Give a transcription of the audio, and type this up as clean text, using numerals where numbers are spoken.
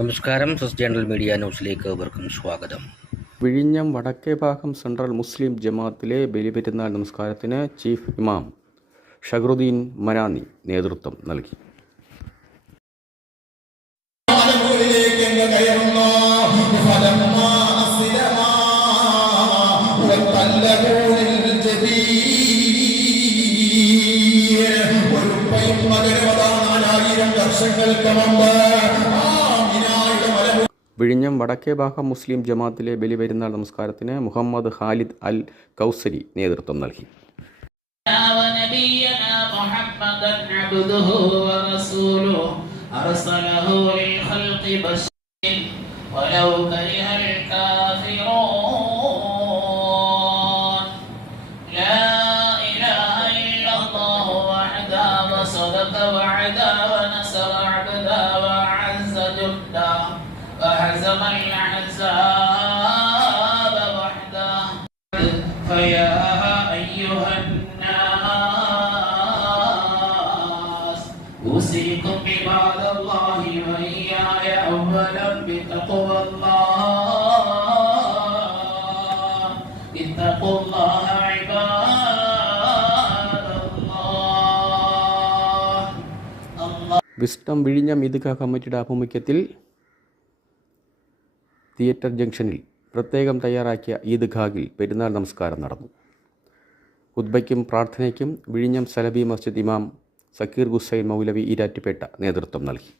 നമസ്കാരം. General media ന്യൂസിലേക്ക് ഏവർക്കും സ്വാഗതം. വിഴിഞ്ഞം വടക്കേഭാഗം സെൻട്രൽ മുസ്ലിം ജമാഅത്തിലെ ബലിപെരുന്നാൾ നമസ്കാരത്തിന് ചീഫ് ഇമാം ഷഹറുദ്ദീൻ മനാനി നേതൃത്വം നൽകി. വിഴിഞ്ഞം വടക്കേഭാഗം മുസ്ലിം ജമാഅത്തിലെ ബലിപെരുന്നാൾ നമസ്കാരത്തിന് മുഹമ്മദ് ഖാലിദ് അൽ കൗസരി നേതൃത്വം നൽകി. وهزم الأحزاب وحده فيا أيها الناس أوصيكم عباد الله وإياي أولا بتقوى الله اتقوا الله عباد الله. വിസ്ഡം വിഴിഞ്ഞം ഈദ്ഗാഹ് കമ്മിറ്റിയുടെ ആഭിമുഖ്യത്തിൽ തിയേറ്റർ ജംഗ്ഷനിൽ പ്രത്യേകം തയ്യാറാക്കിയ ഈദ്ഗാഹിൽ പെരുന്നാൾ നമസ്കാരം നടന്നു. ഖുത്ബയ്ക്കും പ്രാർത്ഥനയ്ക്കും വിഴിഞ്ഞം സലഫി മസ്ജിദ് ഇമാം സക്കീർ ഹുസൈൻ മൗലവി ഈരാറ്റുപേട്ട നേതൃത്വം നൽകി.